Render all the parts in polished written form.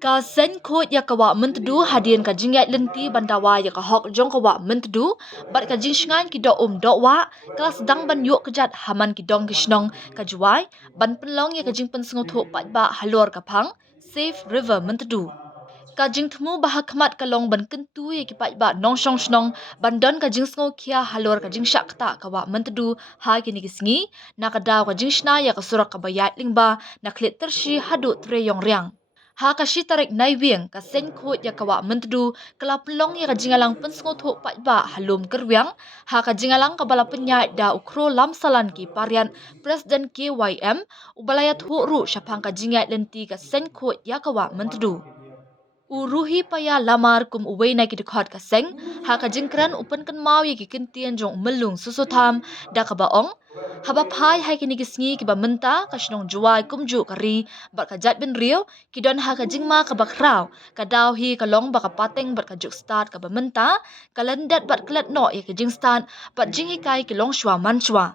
Ka sen khot ya kawa mentedu hadian ka jingyat lenti bandawa ya ka hok jong kawa mentedu bat ka jing shngan ki do do wa kelas dang ban yok kejat haman ki dong kishnong ka juai ban penlong ya ka jing pen sngo tho pat ba halor ka phang safe river mentedu ka jing thmu bah khmat ka long ban kentu ya ki pat ba nong shong shnong ban don ka jing sngo khia halor ka jing shak ta kawa mentedu ha ki ni kisngi na ka daw ka jing shna ya ka surak ka bayat lingba na klet tershi hadu tre yong riang ha ka shi tarik nai wieng ka sen khot ya kawa mentedu kala pelong ya ka jingalang pensngo tho pat ba halum kerwiang ha ka jingalang ka bala penya da ukro lam salan ki parian president KYM ubalaya tho ru shapang ka jingat lenti ka sen khot ya kawa mentedu uruhi paya lamar kum uwei na ki dikhot ka seng ha ka jingkran upan kan mau ye ki kintian jong melung susutham da ka baong haba phai hai ki ni gisngi ki ba menta ka shnong juai kum ju kari ba ka jat bin rio ki don ha ka jingma ka bakrau ka daw hi ka long ba ka pateng ba ka juk start ka ba menta ka landat bat klat no ye ki jing start bat jing hi kai ki long shwa man shwa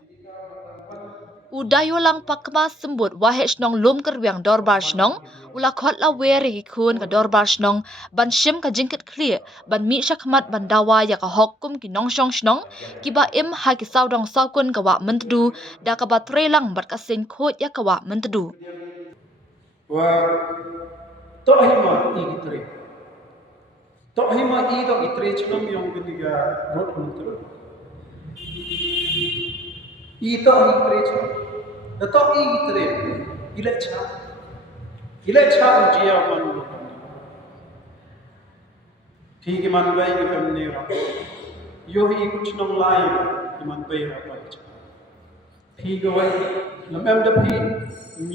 udayo lang pakma sembut wahej nong lum kerwiang dorbar shnong ula khot la weri ki khun ka dorbar shnong ban shim ka jingkit clear ban mi shakmat ban dawa ya ka hokkum ki nong shong shnong ki ba im ha ki saudong saukun ka wa mentedu da ka ba trelang bat ka sen khot ya ka wa mentedu wa tohima igitre tohima ido itre chunam yong giniga rot mentedu ito itre chunam the to igitre ila cha ujia man ठीक ईमान भाई के हमने यो ही कुछ नम लाए ईमान भाई रहा ठीक वही लम्बे दफी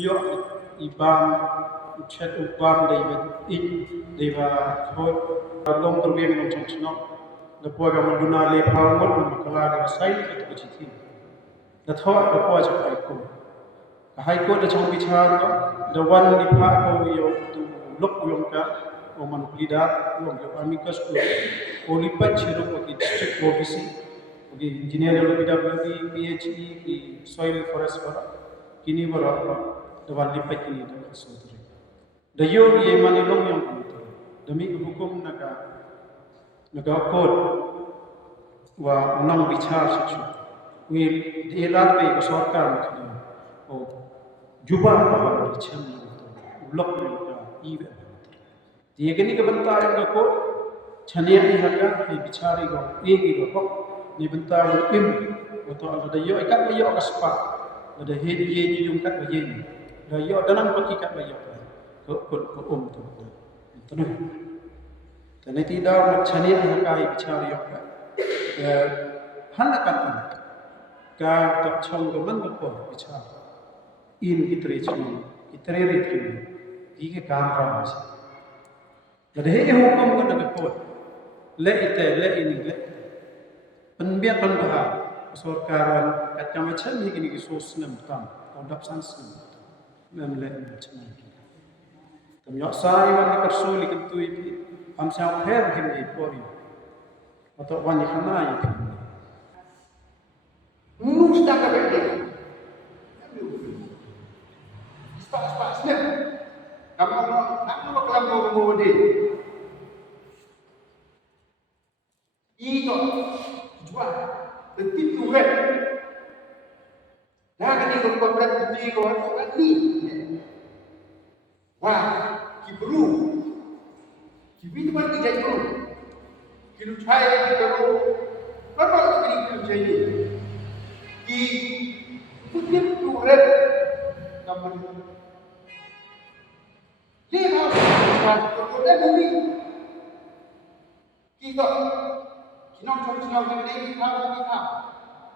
यो इबाम उच्छेद उबाम देवत इन देवा खोद लोग तो भी में चंचनो लपुआ का मंडुना ले पावल मकला का साइड के तो कुछ थी लथवा लपुआ जब हाई कोर्ट चंग बिचार का दवन दिपा को यो तो लोग यों का Oman Lidat, Amicus Olipat Chiro, District Office, Engineer PWD, PhD, Soil Forest, Kini Varapa, the Valipakini, the Sotri. The Yogi Yemani Long Yong, the Mik Hukum Naga Code were non recharged. Will the Elabe was all current of Juba, the Chamber, Block even. ये गनी के बनता है उनका कोड छनिया ही हका ये बिचारी को एक ही को ये बनता है इम वो तो ada yo ikat yo kaspa ada he ye ni yung kat ye ni da yo dalam paki kat yo ko tu tanu tane ti da छनिया ही हका ये बिचारी yo का hal kat ka tak chong ko man ko bicara in itre ritri ये काम रहा है Jadi he hukum ko nagkot. Le ite le ini le. Penbiak penbaha sorkaran kat kami chan ni kini kisos nem tam. Atau dapsan nem. Mem le macam ni. Tam yo sai wan kerso likan tu ini. Am siap her hini pori. Atau wan khana ini. Musta ka bete. Spas nem. Kamu kelam mau deh. Ito jual tetap tuhan. Nah kan ini kalau berat beli kau kan ni. Wah, kibru. Kibru tu mana kerja kibru? Kilu cahaya kibru. Apa tu kini kilu cahaya? Ki tetap tuhan. Kamu lihat apa? Kita bumi. Kita Sinong chong ni kita.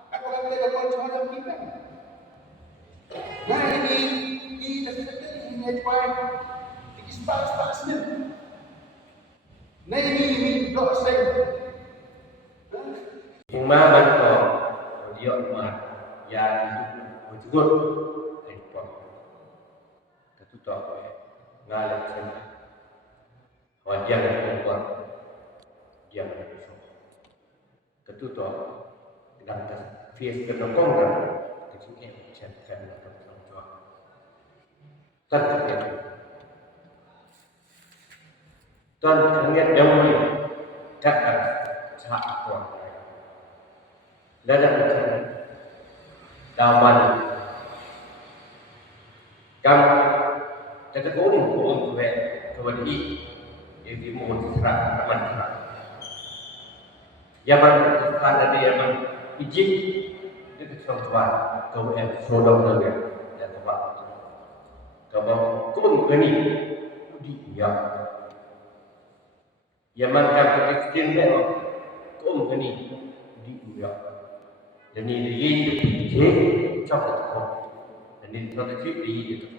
Kalau kita dapat chong kita. Nah ini kita sedang ini cuai. Ini spas ni. Nah ini dosa. Yang mana kau dia mah ya itu betul. Itu tak apa. Ngalah sana. Wajah perempuan dia berdosa. Ketutup dengan face kedokong dan kecilnya jadikan dalam jual. Tapi dan kalian yang mulia kata saat kuat dalam dawan kam kata kau ni kau tu kau ni yang dimulai serah aman serah Yaman terdepan dari Yaman izin itu tuan kau yang sodom lagi dan tuan kau kau ni di ya Yaman kan kecil ni kau ni di ya dan ini dia je cakap dan ini satu cerita